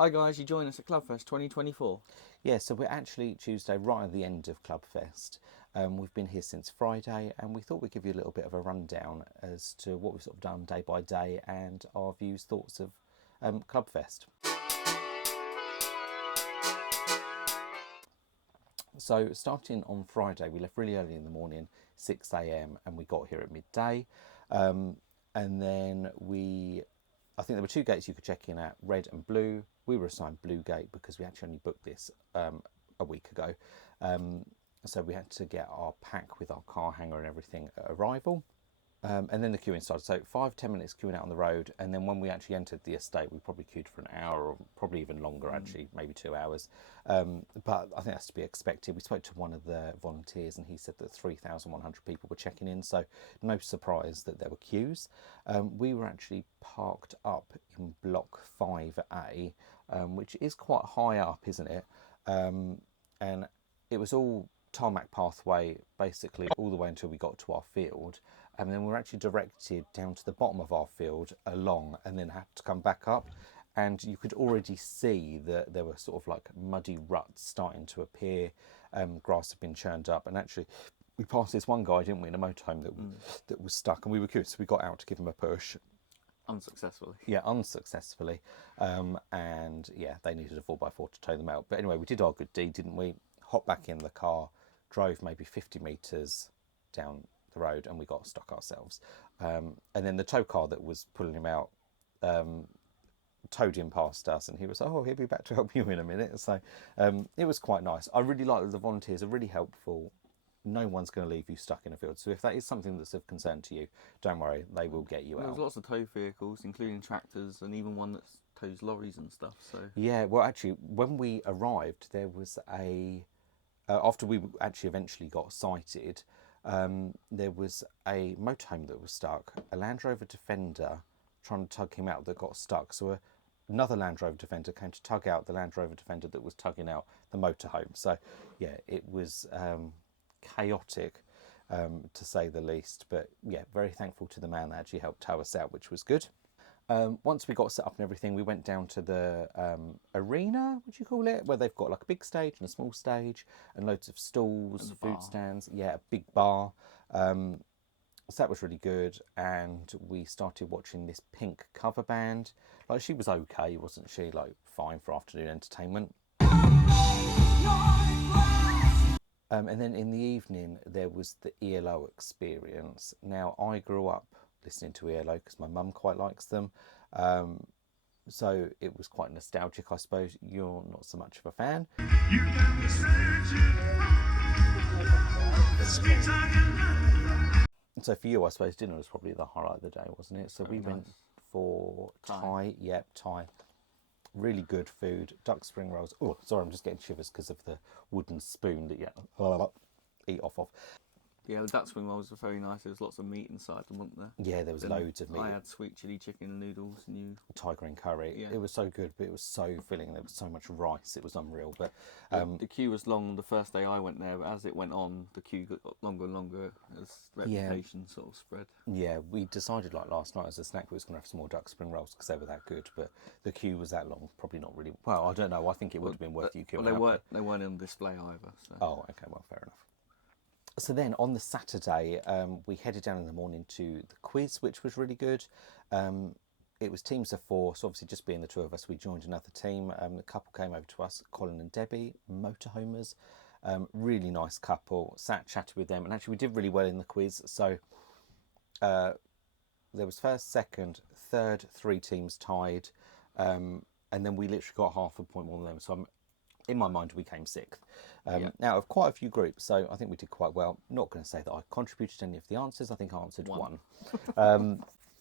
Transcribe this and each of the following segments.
Hi guys, you join us at ClubFest 2024. Yeah, so we're actually Tuesday, right at the end of ClubFest. We've been here since Friday, and we thought we'd give you a little bit of a rundown as to what we've sort of done day by day and our views, thoughts of ClubFest. So starting on Friday, we left really early in the morning, 6 a.m, and we got here at midday. And then I think there were two gates you could check in at, red and blue. We were assigned blue gate because we actually only booked this a week ago. So we had to get our pack with our car hanger and everything at arrival. And then the queuing started. So 5-10 minutes queuing out on the road. And then when we actually entered the estate, we probably queued for an hour or probably even longer, actually, maybe 2 hours. But I think that's to be expected. We spoke to one of the volunteers and he said that 3,100 people were checking in. So no surprise that there were queues. We were actually parked up in block 5A, which is quite high up, isn't it? And it was all tarmac pathway basically all the way until we got to our field, and then we were actually directed down to the bottom of our field along and then had to come back up, and you could already see that there were sort of like muddy ruts starting to appear. Grass had been churned up, and actually we passed this one guy, didn't we, in a motorhome that was stuck, and we were curious, so we got out to give him a push. Unsuccessfully. Yeah, unsuccessfully. And yeah, they needed a 4x4 to tow them out. But anyway, we did our good deed, didn't we? Hopped back in the car, drove maybe 50 metres down the road, and we got stuck ourselves. And then the tow car that was pulling him out towed him past us, and he was, oh, he'll be back to help you in a minute. So it was quite nice. I really like that the volunteers are really helpful. No one's going to leave you stuck in a field. So if that is something that's of concern to you, don't worry, they will get you out. There's lots of tow vehicles, including tractors, and even one that tows lorries and stuff. So yeah, well, actually, when we arrived, there was after we actually eventually got sighted, there was a motorhome that was stuck, a Land Rover Defender trying to tug him out that got stuck. So another Land Rover Defender came to tug out the Land Rover Defender that was tugging out the motorhome. So yeah, it was chaotic, to say the least. But yeah, very thankful to the man that actually helped tow us out, which was good. Once we got set up and everything, we went down to the arena, would you call it, where they've got like a big stage and a small stage and loads of stalls, food stands. Yeah, a big bar. So that was really good. And we started watching this Pink cover band. Like, she was okay, wasn't she? Like, fine for afternoon entertainment. And then in the evening, there was the ELO experience. Now, I grew up listening to ELO because my mum quite likes them. So it was quite nostalgic, I suppose. You're not so much of a fan. So for you, I suppose dinner was probably the highlight of the day, wasn't it? So we went for Thai. Yep, Thai. Really good food. Duck spring rolls. Oh, sorry, I'm just getting shivers because of the wooden spoon that you eat off of. yeah, the duck spring rolls were very nice. There was lots of meat inside them, wasn't there? Yeah, there was loads of meat. I had sweet chili chicken noodles, and you Thai green curry. Yeah. It was so good, but it was so filling. There was so much rice. It was unreal. But the queue was long the first day I went there, but as it went on, the queue got longer and longer as reputation sort of spread. Yeah, we decided like last night as a snack we was going to have some more duck spring rolls because they were that good. But the queue was that long. Probably not really. Well, I don't know. I think it would have been worth you queuing. Well, they weren't on display either. So. Oh, okay. Well, fair enough. So then on the Saturday, we headed down in the morning to the quiz, which was really good. It was teams of 4, so obviously just being the 2 of us, we joined another team. The couple came over to us, Colin and Debbie, motorhomers. Really nice couple, chatted with them, and actually we did really well in the quiz. So there was first, second, third, 3 teams tied, and then we literally got half a point more than them. So in my mind, we came 6th. Now, of quite a few groups, so I think we did quite well. Not going to say that I contributed to any of the answers. I think I answered one.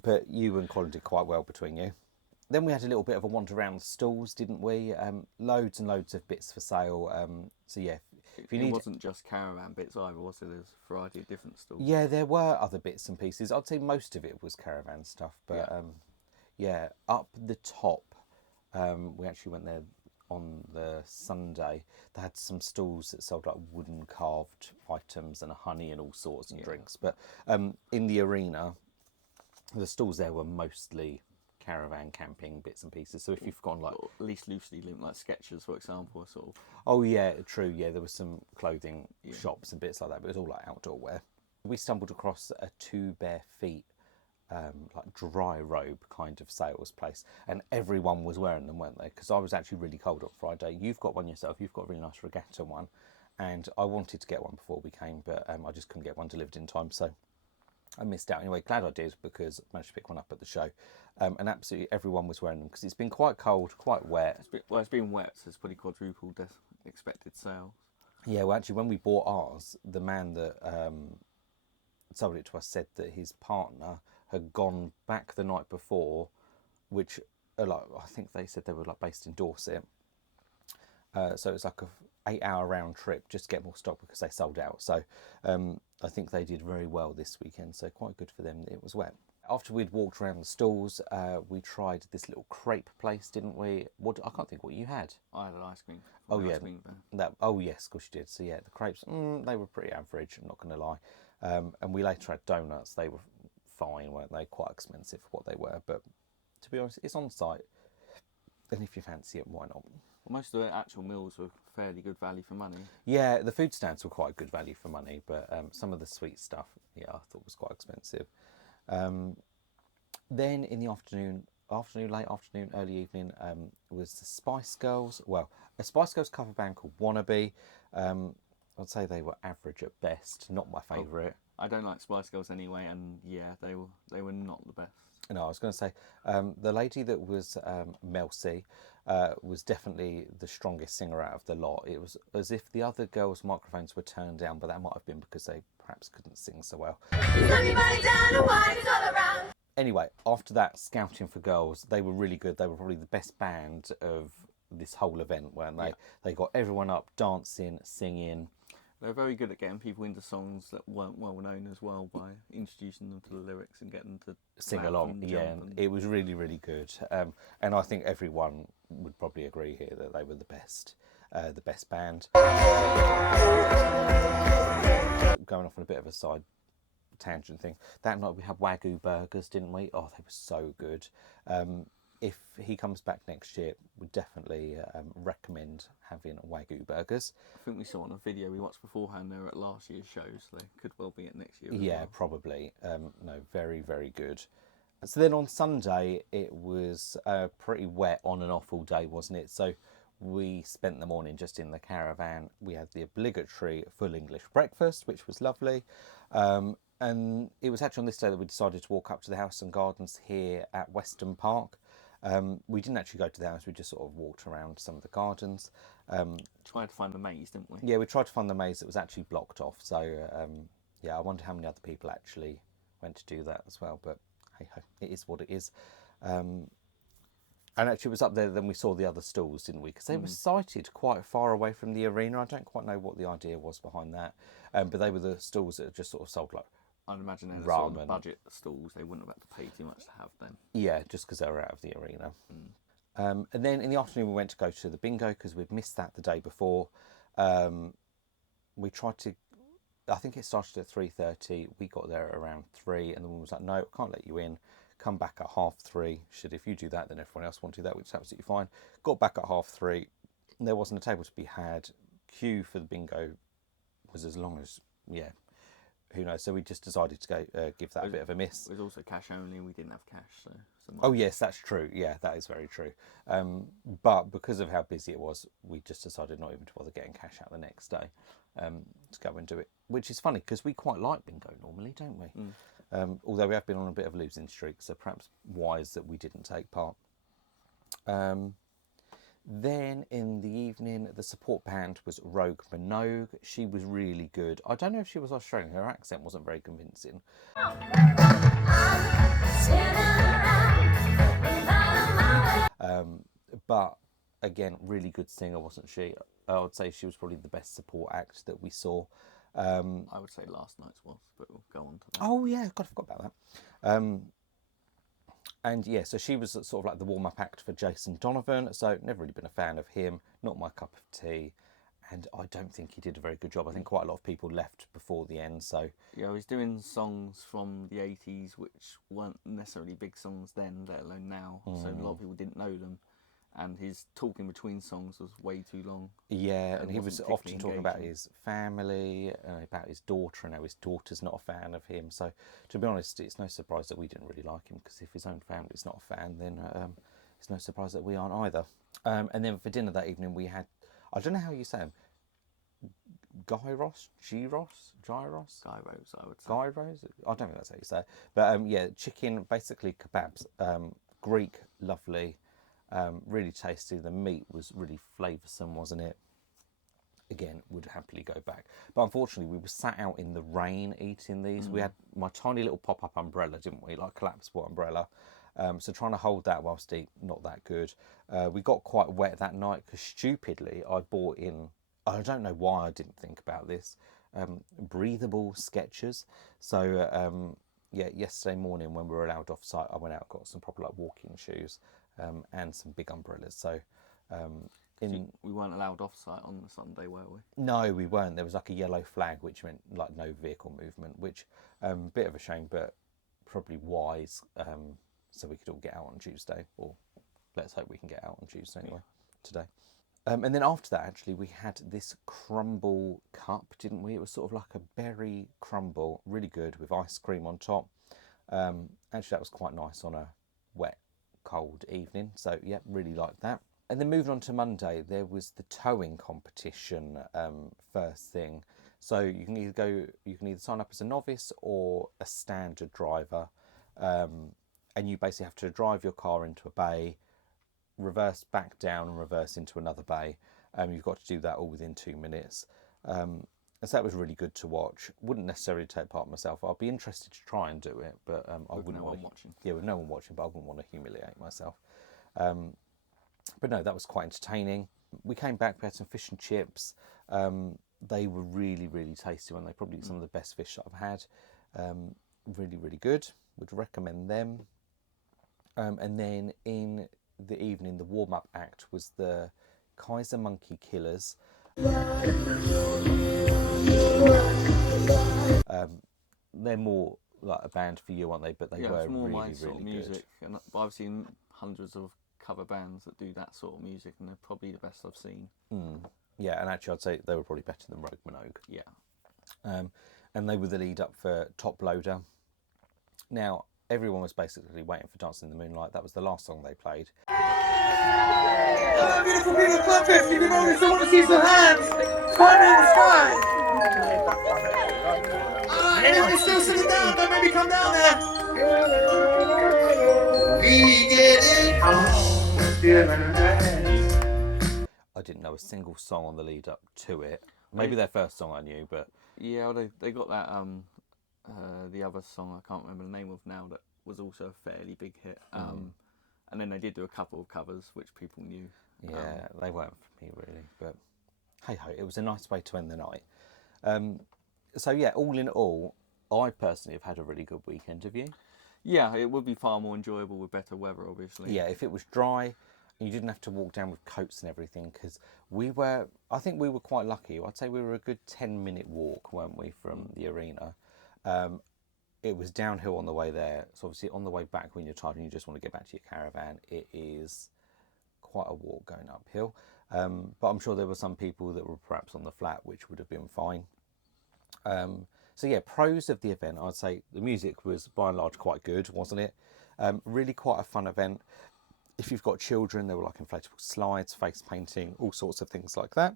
But you and Colin did quite well between you. Then we had a little bit of a wander around the stalls, didn't we? Loads and loads of bits for sale. So yeah, if you need... It wasn't just caravan bits either, was it? There's a variety of different stalls. Yeah, there were other bits and pieces. I'd say most of it was caravan stuff. But yeah, up the top, we actually went there on the Sunday. They had some stalls that sold like wooden carved items and honey and all sorts and drinks. But in the arena, the stalls there were mostly caravan camping bits and pieces. So if you've gone like, Or at least loosely linked, like Skechers, for example, sort of. oh yeah, true, yeah, there was some clothing shops and bits like that, but it was all like outdoor wear. We stumbled across a 2 Bare Feet like dry robe kind of sales place, and everyone was wearing them, weren't they? Because I was actually really cold on Friday. You've got one yourself. You've got a really nice regatta one, and I wanted to get one before we came, but I just couldn't get one delivered in time, so I missed out. Anyway, glad I did, because I managed to pick one up at the show, and absolutely everyone was wearing them because it's been quite cold, quite wet. It's been wet, so it's probably quadrupled the expected sales. Yeah, well, actually, when we bought ours, the man that sold it to us said that his partner had gone back the night before, which like, I think they said they were like based in Dorset, so it was like a 8-hour round trip just to get more stock because they sold out. So I think they did very well this weekend, so quite good for them that it was wet. After we'd walked around the stalls, we tried this little crepe place, didn't we? I can't think what you had. I had an ice cream. Oh yeah, ice cream van. oh yes, of course you did. So yeah, the crepes, they were pretty average, I'm not going to lie. And we later had donuts. They were fine, weren't they? Quite expensive for what they were, but to be honest, it's on site, and if you fancy it, why not? Well, most of the actual meals were fairly good value for money. Yeah, the food stands were quite good value for money, but some of the sweet stuff, yeah, I thought was quite expensive. Then in the late afternoon, early evening, was the Spice Girls. Well, a Spice Girls cover band called Wannabe. I'd say they were average at best, not my favourite. I don't like Spice Girls anyway, and yeah, they were not the best. No, I was going to say, the lady that was Mel C was definitely the strongest singer out of the lot. It was as if the other girls' microphones were turned down, but that might have been because they perhaps couldn't sing so well. Anyway, after that, Scouting for Girls, they were really good. They were probably the best band of this whole event, weren't they? Yeah. They got everyone up, dancing, singing. They're very good at getting people into songs that weren't well known as well, by introducing them to the lyrics and getting them to sing along. Yeah, it was really, really good. And I think everyone would probably agree here that they were the best band. Going off on a bit of a side tangent thing, that night we had Wagyu burgers, didn't we? Oh, they were so good. If he comes back next year, we definitely recommend having Wagyu burgers. I think we saw on a video we watched beforehand they were at last year's show, so they could well be at next year. Yeah, probably. No, very, very good. So then on Sunday, it was pretty wet on and off all day, wasn't it? So we spent the morning just in the caravan. We had the obligatory full English breakfast, which was lovely. And it was actually on this day that we decided to walk up to the house and gardens here at Weston Park. We didn't actually go to the house, we just sort of walked around some of the gardens. Tried to find the maze, didn't we? Yeah, we tried to find the maze that was actually blocked off. So, yeah, I wonder how many other people actually went to do that as well. But hey ho, it is what it is. And actually, it was up there, then we saw the other stalls, didn't we? Because they were sited quite far away from the arena. I don't quite know what the idea was behind that. But they were the stalls that just sort of sold like I'd imagine they're the sort of budget stalls. They wouldn't have had to pay too much to have them. Yeah, just because they were out of the arena. And then in the afternoon we went to go to the bingo because we'd missed that the day before. We tried to, I think it started at 3:30. We got there at around 3, and the woman was like, no, I can't let you in. Come back at 3:30. Should if you do that, then everyone else won't do that, which is absolutely fine. Got back at 3:30. There wasn't a table to be had. Queue for the bingo was as long as, yeah, who knows. So we just decided to go give that a bit of a miss. It was also cash only, and we didn't have cash. So oh yes, that's true. Yeah, that is very true. But because of how busy it was, we just decided not even to bother getting cash out the next day to go and do it. Which is funny because we quite like bingo normally, don't we? Although we have been on a bit of a losing streak, so perhaps wise that we didn't take part. Then in the evening, the support band was Rogue Minogue. She was really good. I don't know if she was Australian. Her accent wasn't very convincing. But again, really good singer, wasn't she? I would say she was probably the best support act that we saw. I would say last night's was, but we'll go on to that. Oh yeah, God, I forgot about that. And yeah, so she was sort of like the warm-up act for Jason Donovan. So never really been a fan of him, not my cup of tea. and I don't think he did a very good job. I think quite a lot of people left before the end. So yeah, he's doing songs from the 80s which weren't necessarily big songs then, let alone now. So a lot of people didn't know them, and his talking between songs was way too long. yeah, and he was wasn't often talking about engaging. his family, about his daughter, and how his daughter's not a fan of him. So to be honest, it's no surprise that we didn't really like him, because if his own family's not a fan, then it's no surprise that we aren't either. And then for dinner that evening we had, I don't know how you say them, gyros, Gyros, I would say. gyros. I don't think that's how you say it. But yeah, chicken, basically kebabs. Greek, lovely, really tasty. The meat was really flavoursome, wasn't it? Again, would happily go back. But unfortunately, we were sat out in the rain eating these. We had my tiny little pop-up umbrella, didn't we? Like collapsible umbrella. So trying to hold that whilst eat, not that good. We got quite wet that night because stupidly I bought in, I don't know why I didn't think about this, breathable Skechers. So yeah, yesterday morning when we were allowed off site, I went out and got some proper like walking shoes and some big umbrellas. So we weren't allowed off site on the Sunday, were we? no, we weren't. There was like a yellow flag, which meant like no vehicle movement, which bit of a shame, but probably wise. So we could all get out on Tuesday, or let's hope we can get out on Tuesday anyway, today. And then after that, actually, we had this crumble cup, didn't we? It was sort of like a berry crumble, really good, with ice cream on top. Actually, that was quite nice on a wet, cold evening. So yeah, really liked that. And then moving on to Monday, there was the towing competition first thing. So you can either sign up as a novice or a standard driver, and you basically have to drive your car into a bay, reverse back down, and reverse into another bay. You've got to do that all within 2 minutes. And so that was really good to watch. Wouldn't necessarily take part myself. I'd be interested to try and do it, but I wouldn't no want one watching. Yeah, with no one watching, but I wouldn't want to humiliate myself. But no, that was quite entertaining. We came back, we had some fish and chips. They were really, really tasty, and they probably some of the best fish that I've had. Really, really good. Would recommend them. And then in the evening, the warm-up act was the Kaiser Monkey Killers. They're more like a band for you, aren't they? But they were it's more really, my really sort of good. music, and I've seen hundreds of cover bands that do that sort of music, and they're probably the best I've seen. Yeah, and actually, I'd say they were probably better than Rogue Minogue. Yeah. And they were the lead up for Top Loader. Now, everyone was basically waiting for Dancing in the Moonlight. That was the last song they played. Hello, beautiful people of ClubFest. If you know this, I want to see some hands. Fire in the sky. Anyone still sitting down? Don't maybe come down there. We get it on. I didn't know a single song on the lead up to it. Maybe their first song I knew, but Yeah, they got that the other song I can't remember the name of now that was also a fairly big hit. And then they did do a couple of covers which people knew. yeah, they weren't for me really. But hey ho, it was a nice way to end the night. So yeah, all in all, I personally have had a really good weekend. Have you? Yeah, it would be far more enjoyable with better weather, obviously. Yeah, if it was dry and you didn't have to walk down with coats and everything, because I think we were quite lucky. I'd say we were a good 10-minute walk, weren't we, from the arena. It was downhill on the way there, so obviously on the way back when you're tired and you just want to get back to your caravan, it is quite a walk going uphill. But I'm sure there were some people that were perhaps on the flat, which would have been fine. So yeah, pros of the event, I'd say the music was by and large quite good, wasn't it? Really quite a fun event. If you've got children, there were like inflatable slides, face painting, all sorts of things like that.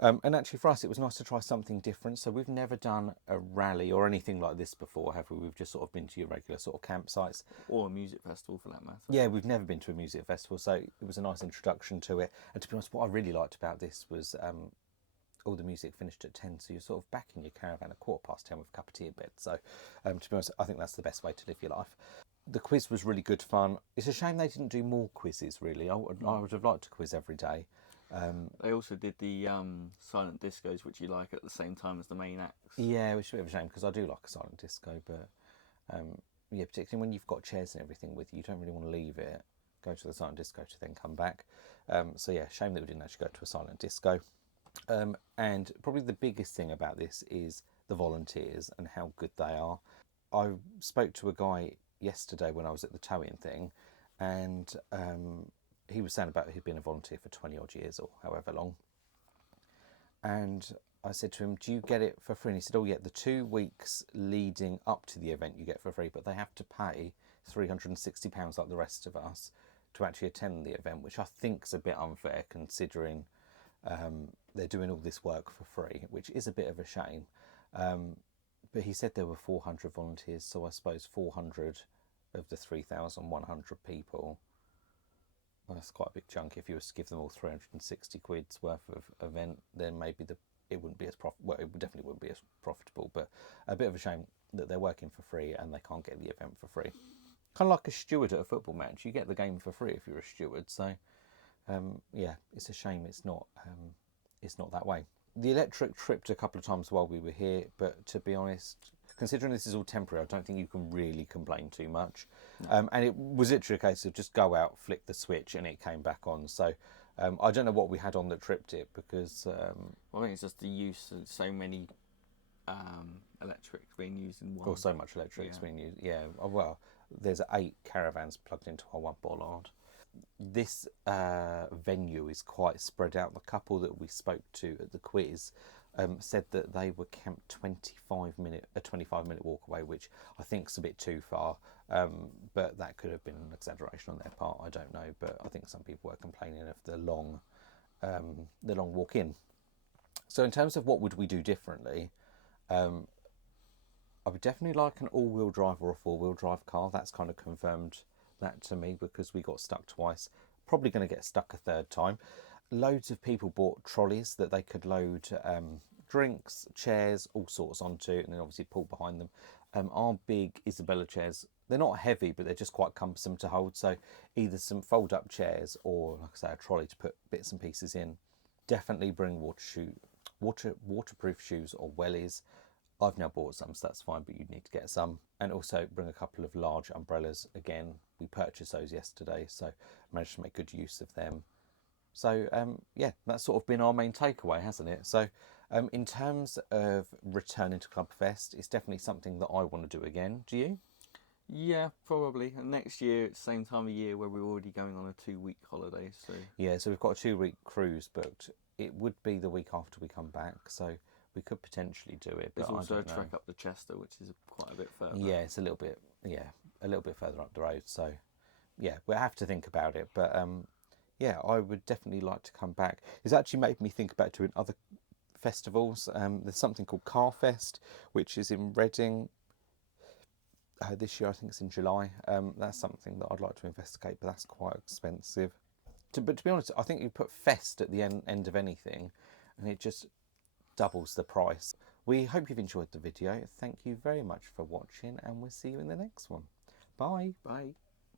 And actually for us, it was nice to try something different. So we've never done a rally or anything like this before, have we? We've just sort of been to your regular sort of campsites. Or a music festival for that matter. Yeah, we've never been to a music festival, so it was a nice introduction to it. And to be honest, what I really liked about this was all the music finished at 10, so you're sort of back in your caravan at 10:15 with a cup of tea in bed. So to be honest, I think that's the best way to live your life. The quiz was really good fun. It's a shame they didn't do more quizzes, really. I would have liked to quiz every day. They also did the silent discos, which you like, at the same time as the main acts. Yeah, which is a bit of a shame, because I do like a silent disco, but yeah, particularly when you've got chairs and everything with you, you don't really want to leave it, go to the silent disco to then come back. So yeah, shame that we didn't actually go to a silent disco. And probably the biggest thing about this is the volunteers and how good they are. I spoke to a guy yesterday when I was at the towing thing, and he was saying about he'd been a volunteer for 20 odd years or however long. And I said to him, do you get it for free? And he said, oh yeah, the 2 weeks leading up to the event you get for free, but they have to pay £360 like the rest of us to actually attend the event, which I think is a bit unfair considering they're doing all this work for free, which is a bit of a shame. But he said there were 400 volunteers, so I suppose 400 of the 3,100 people, well, that's quite a big chunk. If you were to give them all 360 quid's worth of event, then maybe it wouldn't be as well, it definitely wouldn't be as profitable, but a bit of a shame that they're working for free and they can't get the event for free. Kind of like a steward at a football match. You get the game for free if you're a steward, so yeah, it's a shame it's not that way. The electric tripped a couple of times while we were here, but to be honest, considering this is all temporary, I don't think you can really complain too much. And it was literally a case of just go out, flick the switch, and it came back on. So I don't know what we had on that tripped it, because I think it's just the use of so many electrics being used in one. or so much electric's being used. Yeah, well, there's 8 caravans plugged into our one bollard. This venue is quite spread out. The couple that we spoke to at the quiz said that they were camped a 25-minute walk away, which I think is a bit too far, but that could have been an exaggeration on their part, I don't know, but I think some people were complaining of the long walk in. So in terms of what would we do differently, I would definitely like an all-wheel drive or a four-wheel drive car. That's kind of confirmed that to me, because we got stuck twice, probably going to get stuck a third time. Loads of people bought trolleys that they could load drinks, chairs, all sorts onto, and then obviously pull behind them. Our big Isabella chairs, they're not heavy, but they're just quite cumbersome to hold, so either some fold-up chairs or, like I say, a trolley to put bits and pieces in. Definitely bring waterproof shoes or wellies. I've now bought some, so that's fine, but you'd need to get some. And also bring a couple of large umbrellas. Again, we purchased those yesterday, so managed to make good use of them. So yeah, that's sort of been our main takeaway, hasn't it? So in terms of returning to ClubFest, it's definitely something that I want to do again. Do you? Yeah, probably. And next year, it's the same time of year where we're already going on a 2-week holiday. So yeah, so we've got a 2-week cruise booked. It would be the week after we come back, so we could potentially do it. But there's also I a don't know. trek up to Chester, which is quite a bit further. Yeah, it's a little bit further up the road. So yeah, we'll have to think about it. But yeah, I would definitely like to come back. It's actually made me think about doing other festivals. There's something called CarFest, which is in Reading. This year, I think it's in July. That's something that I'd like to investigate, but that's quite expensive. But to be honest, I think you put fest at the end of anything, and it just doubles the price. We hope you've enjoyed the video. Thank you very much for watching, and we'll see you in the next one. Bye. Bye.